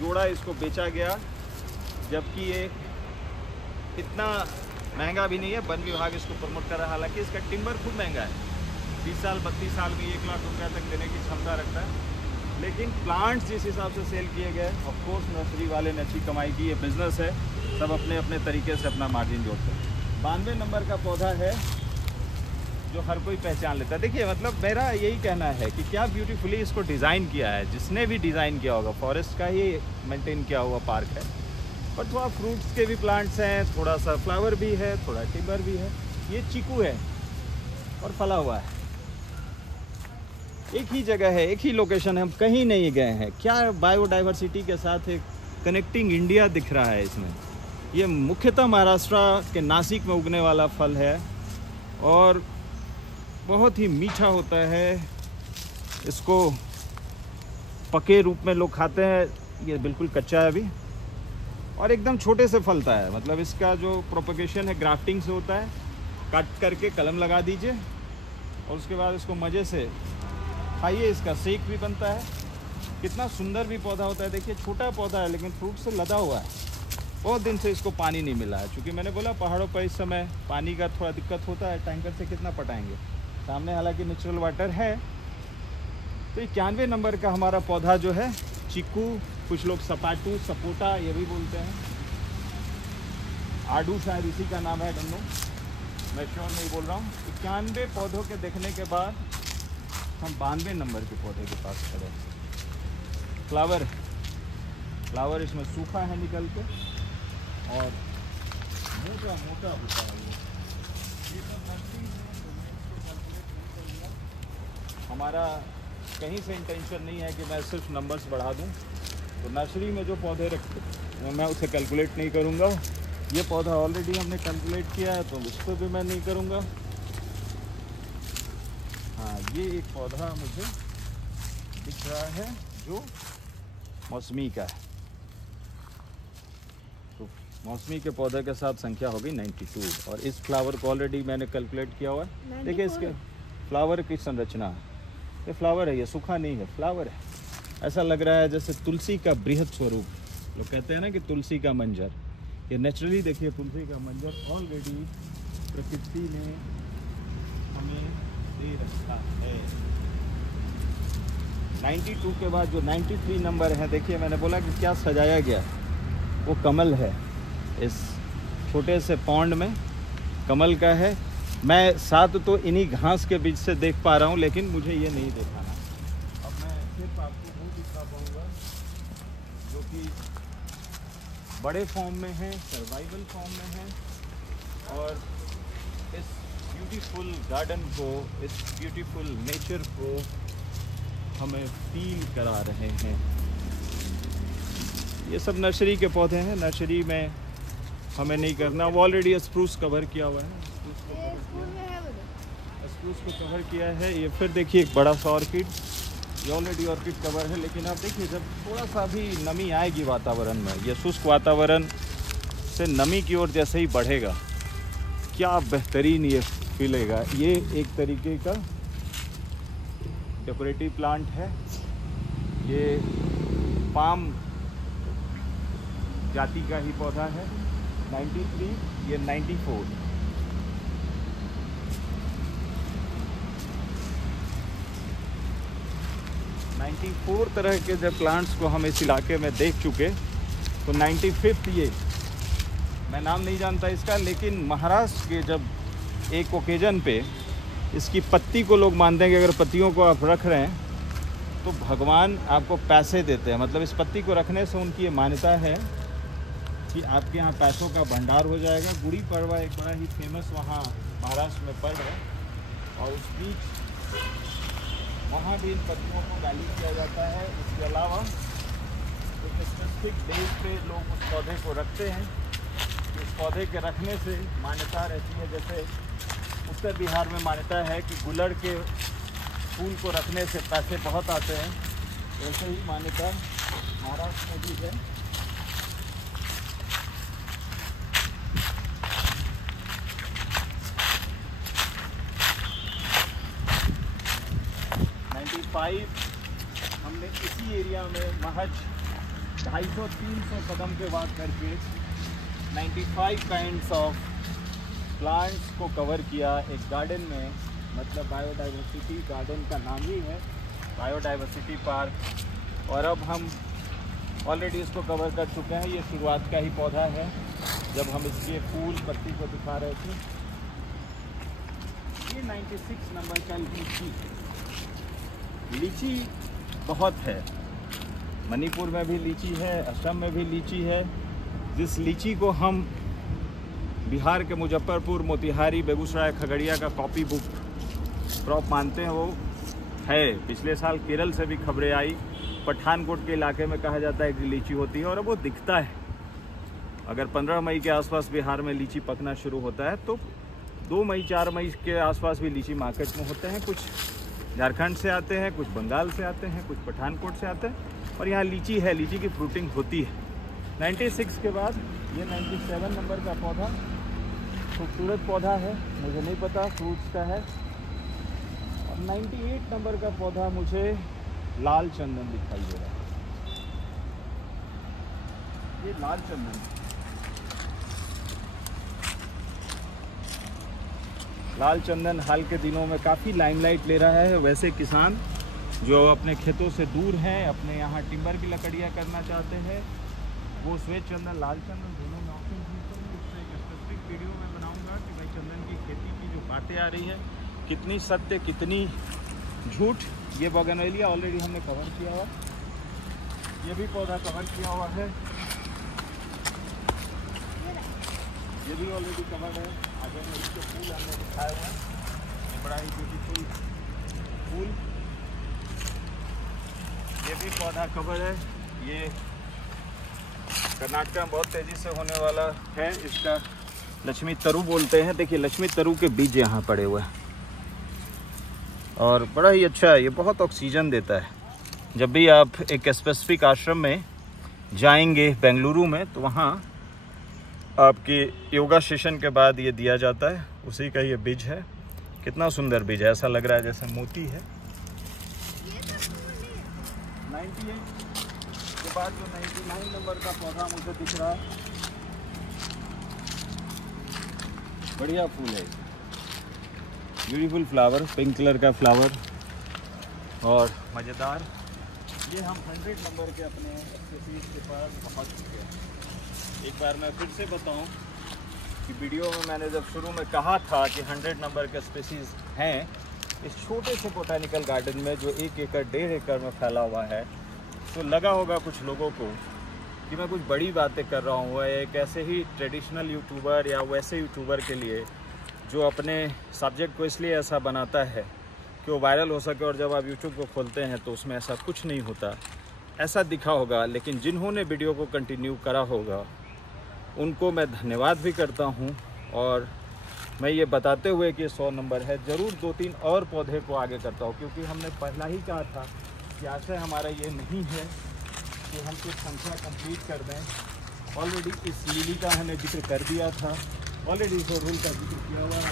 जोड़ा इसको बेचा गया, जबकि ये इतना महंगा भी नहीं है। वन विभाग इसको प्रमोट कर रहा है, हालांकि इसका टिम्बर खूब महंगा है, 20 साल 32 साल में 1 लाख रुपया तक देने की क्षमता रखता है। लेकिन प्लांट्स जिस हिसाब से सेल किए गए, ऑफकोर्स नर्सरी वाले ने अच्छी कमाई की, ये बिज़नेस है, सब अपने अपने तरीके से अपना मार्जिन जोड़ते हैं। 92 नंबर का पौधा है जो हर कोई पहचान लेता है। देखिए मतलब मेरा यही कहना है कि क्या ब्यूटीफुली इसको डिज़ाइन किया है, जिसने भी डिज़ाइन किया होगा, फॉरेस्ट का ही मेंटेन किया हुआ पार्क है, और थोड़ा फ्रूट्स के भी प्लांट्स हैं, थोड़ा सा फ्लावर भी है, थोड़ा टिम्बर भी है। ये चीकू है और फला हुआ है, एक ही जगह है, एक ही लोकेशन है, हम कहीं नहीं गए हैं। क्या बायोडाइवर्सिटी के साथ एक कनेक्टिंग इंडिया दिख रहा है इसमें। ये मुख्यतः महाराष्ट्र के नासिक में उगने वाला फल है और बहुत ही मीठा होता है। इसको पके रूप में लोग खाते हैं, ये बिल्कुल कच्चा है अभी, और एकदम छोटे से फलता है। मतलब इसका जो प्रोपगेशन है ग्राफ्टिंग से होता है, काट करके कलम लगा दीजिए और उसके बाद इसको मज़े से खाइए। इसका शेक भी बनता है, कितना सुंदर भी पौधा होता है। देखिए छोटा पौधा है लेकिन फ्रूट से लदा हुआ है। बहुत दिन से इसको पानी नहीं मिला है, क्योंकि मैंने बोला पहाड़ों पर इस समय पानी का थोड़ा दिक्कत होता है, टैंकर से कितना पटाएंगे। सामने हालांकि नेचुरल वाटर है। तो 91 नंबर का हमारा पौधा जो है चीकू, कुछ लोग सपाटू, सपोटा ये भी बोलते हैं। आडू शायद इसी का नाम है, डनो, मैं श्योर नहीं बोल रहा हूँ। 91 पौधों के देखने के बाद हम 92 नंबर के पौधे के पास खड़े हैं। फ्लावर इसमें सूखा है निकल के और मोटा मोटा होता है। ये सब नर्सरी हमारा कहीं से इंटेंशन नहीं है कि मैं सिर्फ नंबर्स बढ़ा दूं। तो नर्सरी में जो पौधे रखते मैं उसे कैलकुलेट नहीं करूंगा। ये पौधा ऑलरेडी हमने कैलकुलेट किया है तो इसको भी मैं नहीं करूंगा। हाँ, ये एक पौधा मुझे दिख रहा है जो मौसमी का है। तो मौसमी के पौधे के साथ संख्या होगी 92 और इस फ्लावर को ऑलरेडी मैंने कैलकुलेट किया हुआ है। देखिए इसके फ्लावर की संरचना है, ये फ्लावर है, ये सूखा नहीं है, फ्लावर है। ऐसा लग रहा है जैसे तुलसी का बृहद स्वरूप। लोग कहते हैं ना कि तुलसी का मंजर, ये नेचुरली देखिए तुलसी का मंजर ऑलरेडी प्रकृति ने हमें दे रखा है। 92 के बाद जो 93 नंबर है, देखिए मैंने बोला कि क्या सजाया गया, वो कमल है। इस छोटे से पौंड में कमल का है। मैं साथ तो इन्हीं घास के बीच से देख पा रहा हूँ, लेकिन मुझे ये नहीं दिखाना। अब मैं सिर्फ आपको वो दिखा पाऊँगा जो कि बड़े फॉर्म में है, सर्वाइवल फॉर्म में है और इस ब्यूटीफुल गार्डन को, इस ब्यूटीफुल नेचर को हमें फील करा रहे हैं। ये सब नर्सरी के पौधे हैं, नर्सरी में हमें नहीं करना। वो ऑलरेडी स्प्रूस कवर किया हुआ है, स्प्रूस को कवर किया है। ये फिर देखिए एक बड़ा सा ऑर्किड, ये ऑलरेडी ऑर्किड कवर है। लेकिन आप देखिए जब थोड़ा सा भी नमी आएगी वातावरण में, ये शुष्क वातावरण से नमी की ओर जैसे ही बढ़ेगा, क्या बेहतरीन ये फीलेगा। ये एक तरीके का डेकोरेटिव प्लांट है। ये पाम जाति का ही पौधा है। 93, ये 94। तरह के जब प्लांट्स को हम इस इलाके में देख चुके, तो 95th ये, मैं नाम नहीं जानता इसका, लेकिन महाराष्ट्र के जब एक ओकेजन पे इसकी पत्ती को लोग मानते हैं कि अगर पत्तियों को आप रख रहे हैं तो भगवान आपको पैसे देते हैं। मतलब इस पत्ती को रखने से उनकी ये मान्यता है कि आपके यहाँ पैसों का भंडार हो जाएगा। गुड़ी पड़वा एक बड़ा ही फेमस वहाँ महाराष्ट्र में पर्व है और उस बीच वहाँ भी इन पत्तियों को गाली किया जाता है। इसके अलावा एक स्पेसिफिक डे पे लोग उस पौधे को रखते हैं। इस पौधे के रखने से मान्यता रहती है, जैसे उत्तर बिहार में मान्यता है कि गुलड़ के फूल को रखने से पैसे बहुत आते हैं, वैसे ही मान्यता महाराष्ट्र में भी है। हमने इसी एरिया में महज 250-300 कदम के बाद करके 95 काइंड्स ऑफ प्लांट्स को कवर किया एक गार्डन में। मतलब बायोडाइवर्सिटी गार्डन का नाम ही है, बायोडाइवर्सिटी पार्क। और अब हम ऑलरेडी इसको कवर कर चुके हैं। ये शुरुआत का ही पौधा है जब हम इसके फूल पत्ती को दिखा रहे थे। ये 96 नंबर का लीची बहुत है। मणिपुर में भी लीची है, असम में भी लीची है। जिस लीची को हम बिहार के मुजफ्फरपुर, मोतिहारी, बेगूसराय, खगड़िया का कॉपी बुक क्रॉप मानते हैं, वो है। पिछले साल केरल से भी खबरें आई। पठानकोट के इलाके में कहा जाता है कि लीची होती है और अब वो दिखता है। अगर 15 मई के आसपास बिहार में लीची पकना शुरू होता है तो 2 मई 4 मई के आसपास भी लीची मार्केट में होते हैं। कुछ झारखंड से आते हैं, कुछ बंगाल से आते हैं, कुछ पठानकोट से आते हैं और यहाँ लीची है, लीची की फ्रूटिंग होती है। 96 के बाद ये 97 नंबर का पौधा खूबसूरत पौधा है, मुझे नहीं पता फ्रूट्स का है। और 98 नंबर का पौधा मुझे लाल चंदन दिखाई दे रहा है। ये लाल चंदन, लाल चंदन हाल के दिनों में काफ़ी लाइमलाइट ले रहा है। वैसे किसान जो अपने खेतों से दूर हैं, अपने यहाँ टिम्बर की लकड़ियाँ करना चाहते हैं, वो श्वेत चंदन, लाल चंदन दोनों में ऑप्शन यूज करेंगे। उससे एक वीडियो में बनाऊंगा कि भाई चंदन की खेती की जो बातें आ रही है कितनी सत्य कितनी झूठ। ये बोगनवेलिया ऑलरेडी हमने कवर किया हुआ, ये भी पौधा कवर किया हुआ है, ये भी ऑलरेडी कवर्ड है। आगे में इसके फूल हमने दिखाए हुए हैं, बड़ा ही ब्यूटीफुल फूल। ये भी पौधा कवर है। ये कर्नाटक में बहुत तेज़ी से होने वाला है, इसका लक्ष्मी तरु बोलते हैं। देखिए लक्ष्मी तरु के बीज यहाँ पड़े हुए हैं और बड़ा ही अच्छा है, ये बहुत ऑक्सीजन देता है। जब भी आप एक स्पेसिफिक आश्रम में जाएंगे बेंगलुरु में तो वहाँ आपके योगा सेशन के बाद ये दिया जाता है, उसी का ये बीज है। कितना सुंदर बीज है, ऐसा लग रहा है जैसे मोती है। 98 के बाद जो 99 नंबर का पौधा मुझे दिख रहा है, बढ़िया फूल है, ब्यूटीफुल फ्लावर, पिंक कलर का फ्लावर और मज़ेदार। ये हम 100 नंबर के अपने स्पीशीज के पास पहुँच चुके हैं। एक बार मैं फिर से बताऊं कि वीडियो में मैंने जब शुरू में कहा था कि 100 नंबर के स्पीशीज़ हैं इस छोटे से बोटानिकल गार्डन में जो 1 एकड़ 1.5 एकड़ में फैला हुआ है, तो लगा होगा कुछ लोगों को कि मैं कुछ बड़ी बातें कर रहा हूँ। एक ऐसे ही ट्रेडिशनल यूट्यूबर या वैसे यूट्यूबर के लिए जो अपने सब्जेक्ट को इसलिए ऐसा बनाता है कि वो वायरल हो सके, और जब आप यूट्यूब को खोलते हैं तो उसमें ऐसा कुछ नहीं होता, ऐसा दिखा होगा। लेकिन जिन्होंने वीडियो को कंटिन्यू करा होगा उनको मैं धन्यवाद भी करता हूं। और मैं ये बताते हुए कि 100 नंबर है, ज़रूर 2-3 और पौधे को आगे करता हूँ, क्योंकि हमने पहला ही कहा था कि आशय हमारा ये नहीं है कि हम कुछ संख्या कंप्लीट कर दें। ऑलरेडी इस लिली का हमने जिक्र कर दिया था, ऑलरेडी इस अड़हुल का जिक्र किया हुआ है।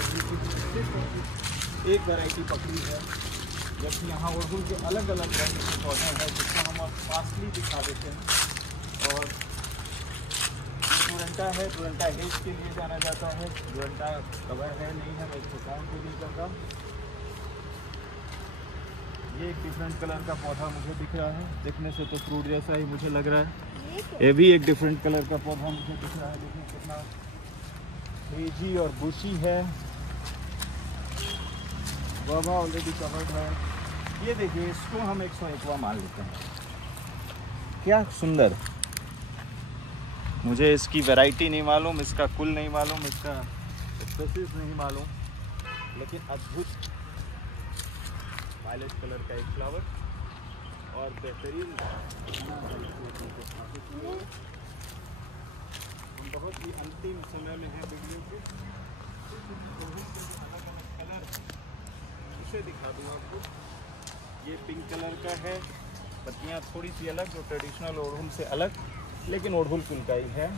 एक वैरायटी पकड़ी है, जबकि यहाँ अड़हुल के अलग अलग रंग के पौधे हैं जिसको हम अब फास्टली दिखा देते हैं। और टोरंटा है, टोरंटा हेज के लिए जाना जाता है। टोरंटा कवर है नहीं है, मैं इसको काउंट भी नहीं कर रहा। ये एक डिफरेंट कलर का पौधा मुझे दिख रहा है, दिखने से तो फ्रूट जैसा ही मुझे लग रहा है। ये भी एक डिफरेंट कलर का पौधा मुझे दिख रहा है, देखिए कितना हेजी और बुशी है। वह ऑलरेडी कवर्ड है। ये देखिए, इसको हम 101वां मान लेते हैं। क्या सुंदर, मुझे इसकी वैरायटी नहीं मालूम, इसका कुल नहीं मालूम, इसका स्पेसीज नहीं मालूम, लेकिन अद्भुत वायलेट कलर का एक फ्लावर और बेहतरीन। हम बहुत ही अंतिम समय में है वीडियो के, अलग अलग कलर उसे दिखा दूँ आपको। ये पिंक कलर का है, पत्तियाँ थोड़ी सी अलग, जो ट्रेडिशनल अड़हुल से अलग, लेकिन अड़हुल कुल का ही है।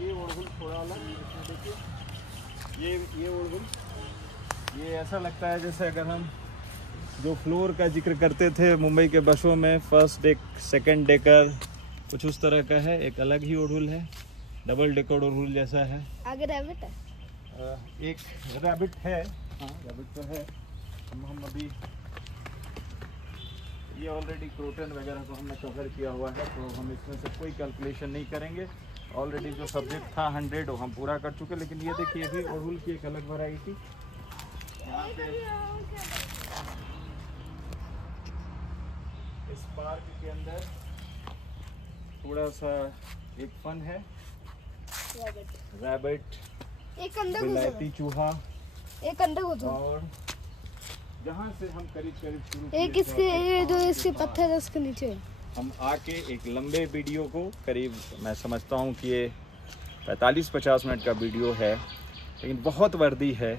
ये अड़हुल थोड़ा अलग, इसमें देखिए ये अड़हुल, ये ऐसा लगता है जैसे अगर हम जो फ्लोर का जिक्र करते थे मुंबई के बसों में, फर्स्ट डेक सेकंड डेकर, कुछ उस तरह का है। एक अलग ही अड़हुल है, डबल डेकर अड़हुल जैसा है। आगे रैबिट है, एक रैबिट है, हाँ रैबिट तो है। हम अभी ये ऑलरेडी क्रोटन वगैरह को हमने कवर किया हुआ है, तो हम इसमें से कोई कैलकुलेशन नहीं करेंगे। ऑलरेडी जो सब्जेक्ट था 100 वो हम पूरा कर चुके। लेकिन ये देखिए, भी अड़हुल की एक अलग वैरायटी। यहाँ पे इस पार्क के अंदर थोड़ा सा एक फन है, रैबिट, एक अंदर विलायती चूहा, एक अंदर और जहाँ से हम करीब शुरू एक इसके जो इसके पत्थर है उसके नीचे हम आके एक लंबे वीडियो को, करीब मैं समझता हूँ कि ये 45-50 मिनट का वीडियो है, लेकिन बहुत वर्दी है।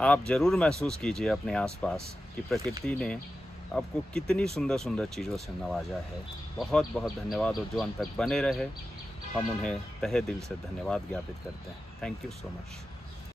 आप ज़रूर महसूस कीजिए अपने आसपास कि प्रकृति ने आपको कितनी सुंदर सुंदर चीज़ों से नवाजा है। बहुत बहुत धन्यवाद, और जो अंत तक बने रहे हम उन्हें तहे दिल से धन्यवाद ज्ञापित करते हैं। Thank you so much.